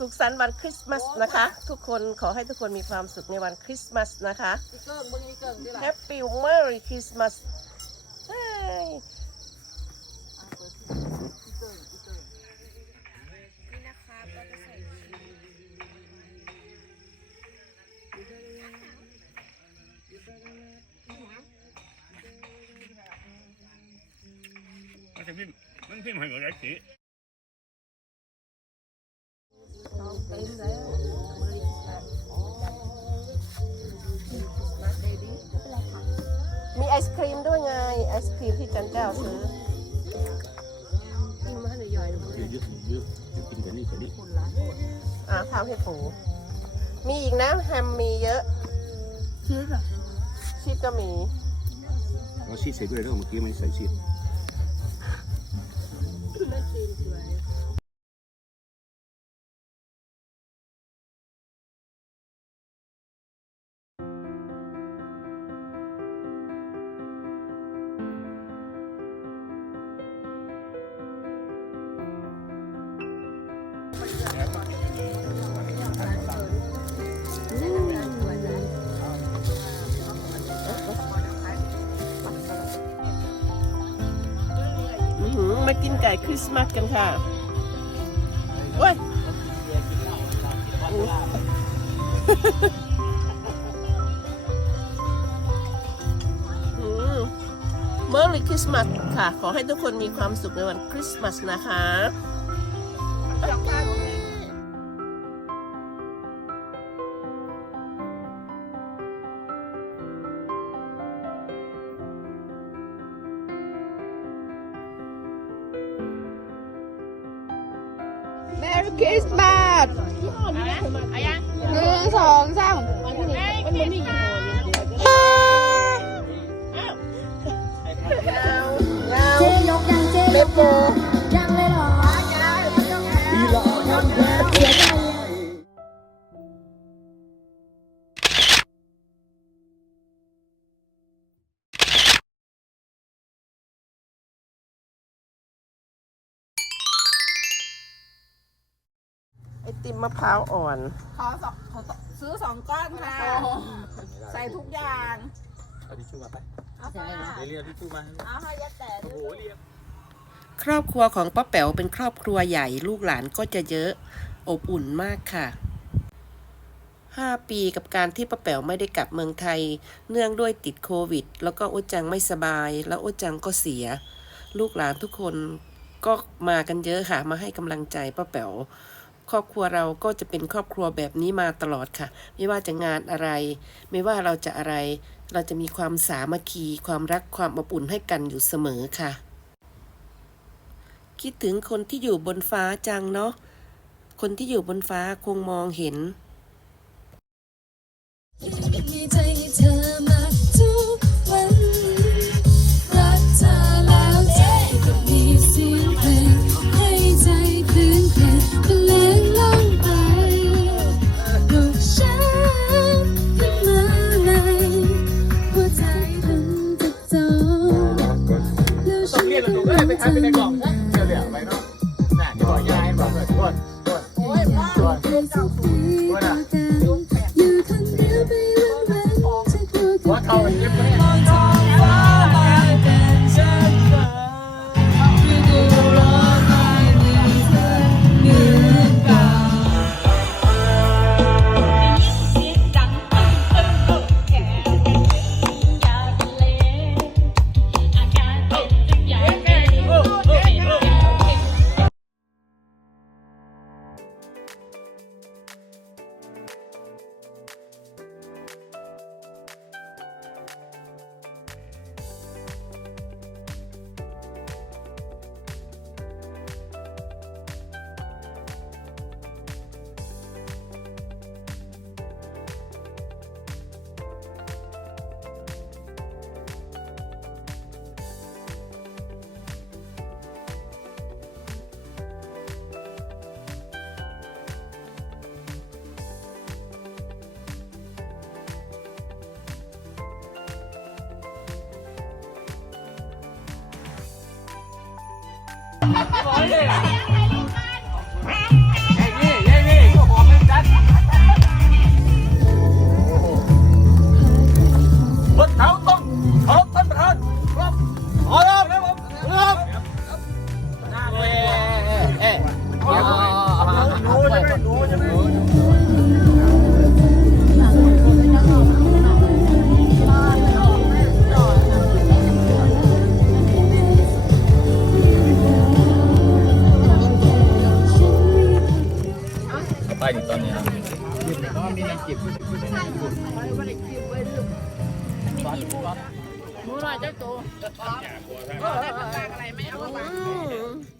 สุขสันต์วันคริสต์มาสนะคะ ทุกคนขอให้ทุกคนมีความสุขในวันคริสต์มาสนะคะอีเกิ้งเบิ้งอีเกิ้งดิล่ะ Happy Merry Christmas เฮ้ยอะเปิดอีเกิ้งอีเกิ้งนี่นะคะก็จะใส่ชีสมันจะพิมพ์มันพิมพ์ให้กับไรสิเอ เต็มแล้วมืออีกแล้วมาเดดี้ไม่เป็นไรค่ะมีไอศครีมด้วยไง ไอศครีมที่จันเจ้าซื้อกินมาให้หน่อยๆหน่อยเยอะๆเยอะจะกินกันนี่กันนี่คนละอ่าทำให้ปูมีอีกนะแฮมมีเยอะชีสอะชีสก็มีเราชีสใส่ด้วยแล้วเมื่อกี้ไม่ใส่ชีส อมากินไก่คริสต์มาสกันค่ะเว้ยเมอร์รี่คริสต์มาสค่ะ ขอให้ทุกคนมีความสุขในวันคริสต์มาสนะคะ ติมมะพร้าวอ่อน ขอสองขอสองซื้อสองก้อนค่ะ ใส่ทุกอย่างเอาทิชชู่มาไปเอาไปเรียกทิชชู่มาเอาให้ยัดแต่ด้วยครอบครัวของป้าแป๋วเป็นครอบครัวใหญ่ลูกหลานก็จะเยอะอบอุ่นมากค่ะ 5 ปีกับการที่ป้าแป๋วไม่ได้กลับเมืองไทย เนื่องด้วยติดโควิด แล้วก็โอดจังไม่สบาย แล้วโอดจังก็เสีย ลูกหลานทุกคนก็มากันเยอะค่ะ มาให้กำลังใจป้าแป๋ว ครอบครัวเราก็จะเป็นครอบครัวแบบนี้มาตลอดค่ะ ไม่ว่าจะงานอะไร ไม่ว่าเราจะอะไร เราจะมีความสามัคคี ความรักความอบอุ่นให้กันอยู่เสมอค่ะ คิดถึงคนที่อยู่บนฟ้าจังเนาะคนที่อยู่บนฟ้าคงมองเห็น ก 我玩这 อยู่ตอนนี้ครับหนูหน่อยเจ้าตัวอได้ปากอะไรไม่เอาป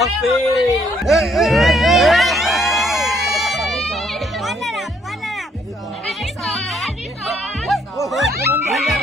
อะคอฟฟี่วัดระดับวัดระดับอันนี้สองอันนี้สอง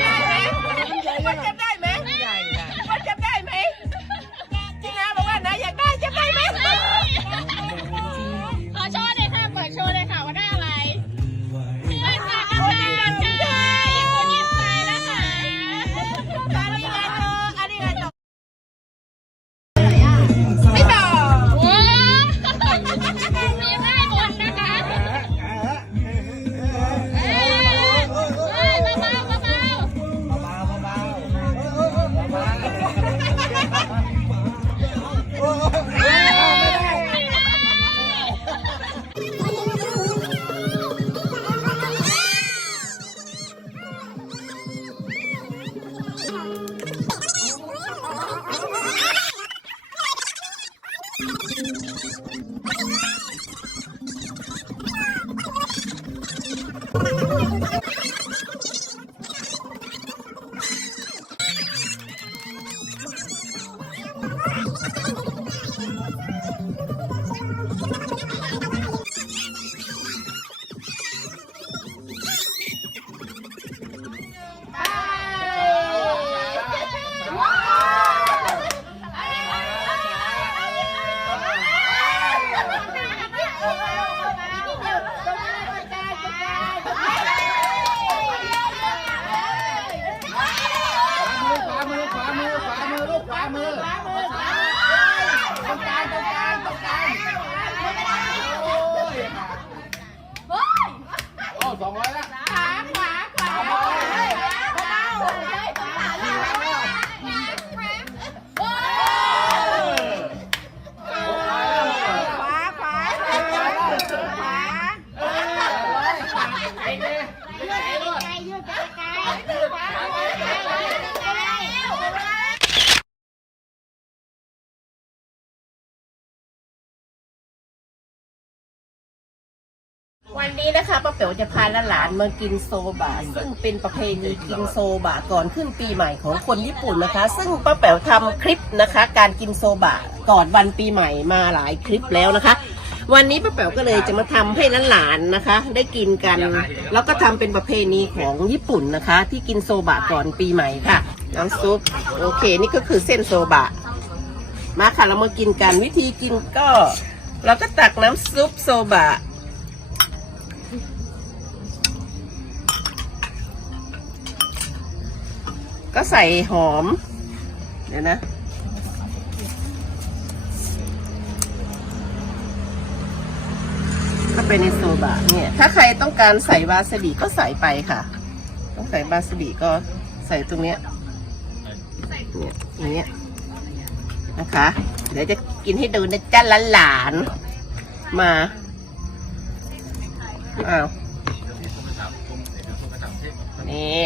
วันนี้นะคะป้าเป๋วจะพาหลานมากินโซบะซึ่งเป็นประเพณีกินโซบะก่อนขึ้นปีใหม่ของคนญี่ปุ่นนะคะ ซึ่งป้าเป๋วทำคลิปนะคะ การกินโซบะก่อนวันปีใหม่มาหลายคลิปแล้วนะคะ วันนี้ป้าแป๋วก็เลยจะมาทำให้หลานๆนะคะ ได้กินกัน แล้วก็ทำเป็นประเพณีของญี่ปุ่นนะคะ ที่กินโซบะก่อนปีใหม่ค่ะน้ำซุปโอเคนี่ก็คือเส้นโซบะ มาค่ะเรามากินกันวิธีกินก็ เราก็ตักน้ำซุปโซบะ ก็ใส่หอม เดี๋ยวนะเข้าไปในโซบะเนี่ย ถ้าใครต้องการใส่วาซาบิก็ใส่ไปค่ะ ต้องใส่วาซาบิก็ใส่ตรงเนี้ยเนี่ยอย่างเงี้ยนะคะ เดี๋ยวจะกินให้ดูนะจ้าหลานๆมาอ้าวนี่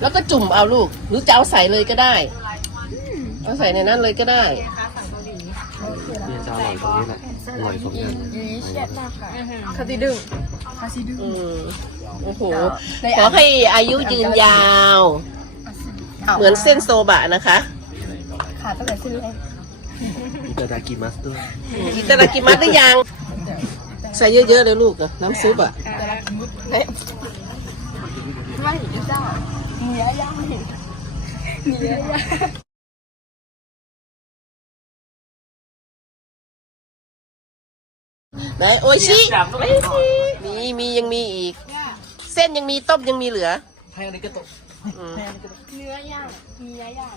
แล้วก็จุ่มเอาลูก หรือจะเอาใส่เลยก็ได้ เอาใส่ในนั้นเลยก็ได้ที่จะอร่อยตรงนี้แหละอร่อยสมกันอืมโอ้โห ขอให้อายุยืนยาว เหมือนเส้นโซบะนะคะอิตาดากิมัสด้วยอิตาลากิมัสหรือยัง ใส่เยอะๆเลยลูกอะ น้ำซุปอะไหนโออิชิมีมียังมีอีก เส้นยังมีต้มยังมีเหลือให้อันนี้ก็ตกอืมเนื้อย่างมีเนื้อย่าง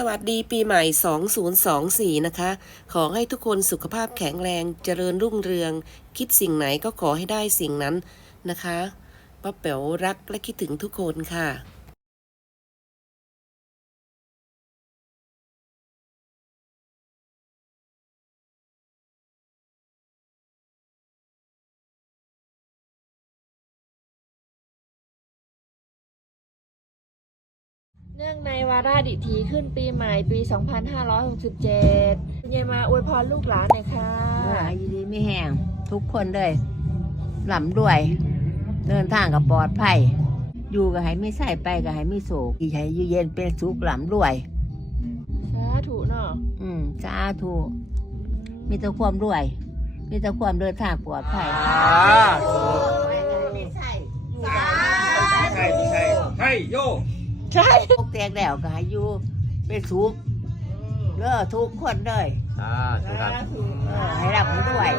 สวัสดีปีใหม่ 2024 นะคะ ขอให้ทุกคนสุขภาพแข็งแรง เจริญรุ่งเรือง คิดสิ่งไหนก็ขอให้ได้สิ่งนั้นนะคะป้าเป๋วรักและคิดถึงทุกคนค่ะ เนื่องในวาระดิถีขึ้นปีใหม่ปี 2567คุณยายมาอวยพรลูกหลานหน่อยค่ะยินดีไม่แห้งทุกคนเลยหล่ำด้วย เดินทางกับปลอดภัย อยู่กับให้ไม่ใส่ไปกับให้ไม่โศกให้อยู่เย็นเป็นสุขหล่ำด้วย สาธุเนาะอืมสาธุมีแต่ความรวย มีแต่ความเดินทางปลอดภัยใช่ใช่ใช่โย ใช่พวกแตกแล้วก็ให้อยู่เป็นสุขเด้อทุกคนเลยอ่าถูกครับเออให้รับให้ด้วย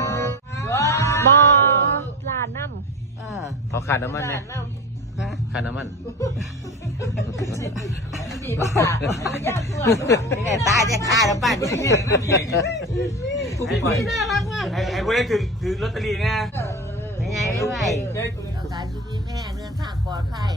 บอลานน้เออขอขาดน้ำมันเนี่ยฮะขาดน้ำมันนี่ไงตาจะฆ่าแล้วป้านี่ให้ให้ผู้เล่นถือถือลอตเตอรี่เนี่ยไม่ไงไม่ไหวเราการอยู่ดีแม่เดินทางปลอดภัย